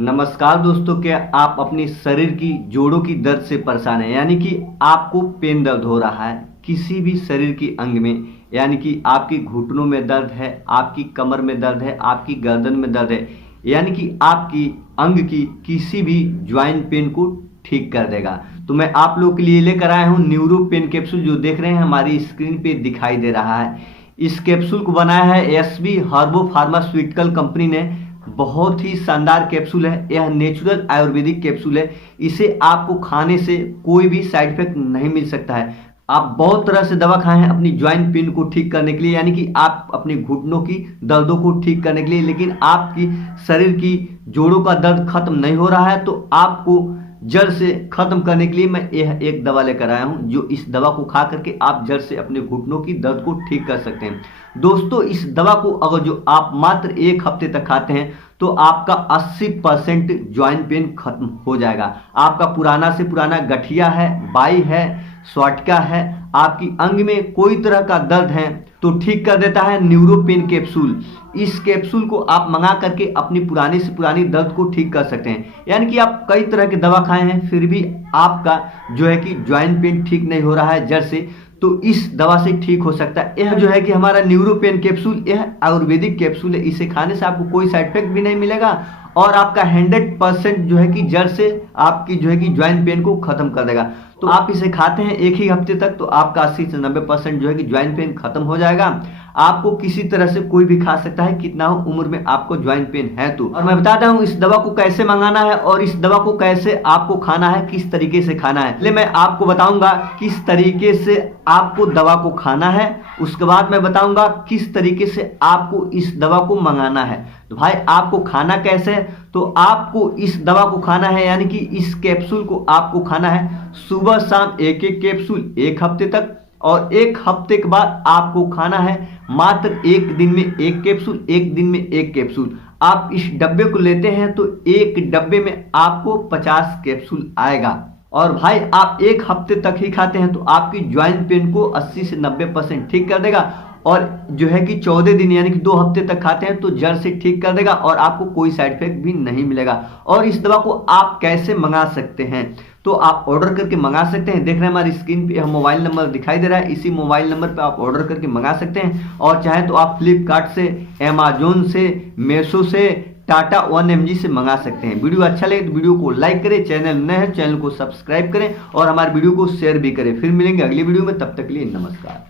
नमस्कार दोस्तों, क्या आप अपनी शरीर की जोड़ों की दर्द से परेशान हैं? यानी कि आपको पेन दर्द हो रहा है किसी भी शरीर की अंग में, यानी कि आपकी घुटनों में दर्द है, आपकी कमर में दर्द है, आपकी गर्दन में दर्द है, यानी कि आपकी अंग की किसी भी ज्वाइंट पेन को ठीक कर देगा। तो मैं आप लोग के लिए लेकर आया हूँ न्यूरो पेन कैप्सूल, जो देख रहे हैं हमारी स्क्रीन पे दिखाई दे रहा है। इस कैप्सूल को बनाया है एसबी हर्बो फार्मास्यूटिकल कंपनी ने। बहुत ही शानदार कैप्सूल है, यह नेचुरल आयुर्वेदिक कैप्सूल है। इसे आपको खाने से कोई भी साइड इफेक्ट नहीं मिल सकता है। आप बहुत तरह से दवा खाए हैं अपनी ज्वाइंट पेन को ठीक करने के लिए, यानी कि आप अपने घुटनों की दर्दों को ठीक करने के लिए, लेकिन आपकी शरीर की जोड़ों का दर्द खत्म नहीं हो रहा है। तो आपको जड़ से खत्म करने के लिए मैं यह एक दवा लेकर आया हूं, जो इस दवा को खा करके आप जड़ से अपने घुटनों की दर्द को ठीक कर सकते हैं। दोस्तों, इस दवा को अगर जो आप मात्र एक हफ्ते तक खाते हैं तो आपका 80% ज्वाइंट पेन खत्म हो जाएगा। आपका पुराना से पुराना गठिया है, बाई है, सॉटका है, आपकी अंग में कोई तरह का दर्द है तो ठीक कर देता है न्यूरो पेन कैप्सूल। इस कैप्सूल को आप मंगा करके अपनी पुरानी से पुरानी दर्द को ठीक कर सकते हैं। यानी कि आप कई तरह की दवा खाए हैं फिर भी आपका जो है कि ज्वाइंट पेन ठीक नहीं हो रहा है जड़ से, तो इस दवा से ठीक हो सकता है। यह जो है कि हमारा न्यूरो पेन कैप्सूल, यह आयुर्वेदिक कैप्सूल है। इसे खाने से आपको कोई साइड इफेक्ट भी नहीं मिलेगा और आपका 100% जो है कि जड़ से आपकी जो है कि ज्वाइंट पेन को खत्म कर देगा। तो आप इसे खाते हैं एक ही हफ्ते तक तो आपका 80 से 90% जो है कि ज्वाइंट पेन खत्म हो जाएगा। आपको किसी तरह से कोई भी खा सकता है, कितना हो उम्र में आपको ज्वाइंट पेन है तो। और मैं बताता हूँ इस दवा को कैसे मंगाना है और इस दवा को कैसे आपको खाना है, किस तरीके से खाना है। पहले मैं आपको बताऊंगा किस तरीके से आपको दवा को खाना है, उसके बाद मैं बताऊंगा किस तरीके से आपको इस दवा को मंगाना है। तो भाई आपको खाना कैसे है, तो आपको इस दवा को खाना है, यानी कि इस कैप्सूल को आपको खाना है सुबह शाम एक एक कैप्सूल एक हफ्ते तक, और एक हफ्ते के बाद आपको खाना है मात्र एक दिन में एक कैप्सूल, एक दिन में एक कैप्सूल। आप इस डब्बे को लेते हैं तो एक डब्बे में आपको 50 कैप्सूल आएगा। और भाई आप एक हफ्ते तक ही खाते हैं तो आपकी ज्वाइंट पेन को 80 से 90% ठीक कर देगा। और जो है कि 14 दिन यानी कि 2 हफ्ते तक खाते हैं तो जड़ से ठीक कर देगा और आपको कोई साइड इफेक्ट भी नहीं मिलेगा। और इस दवा को आप कैसे मंगा सकते हैं, तो आप ऑर्डर करके मंगा सकते हैं। देख रहे हैं हमारी स्क्रीन पे यह मोबाइल नंबर दिखाई दे रहा है, इसी मोबाइल नंबर पे आप ऑर्डर करके मंगा सकते हैं। और चाहे तो आप फ्लिपकार्ट से, अमेजोन से, मीशो से, टाटा 1mg से मंगा सकते हैं। वीडियो अच्छा लगे तो वीडियो को लाइक करें, चैनल नए है चैनल को सब्सक्राइब करें और हमारे वीडियो को शेयर भी करें। फिर मिलेंगे अगली वीडियो में, तब तक के लिए नमस्कार।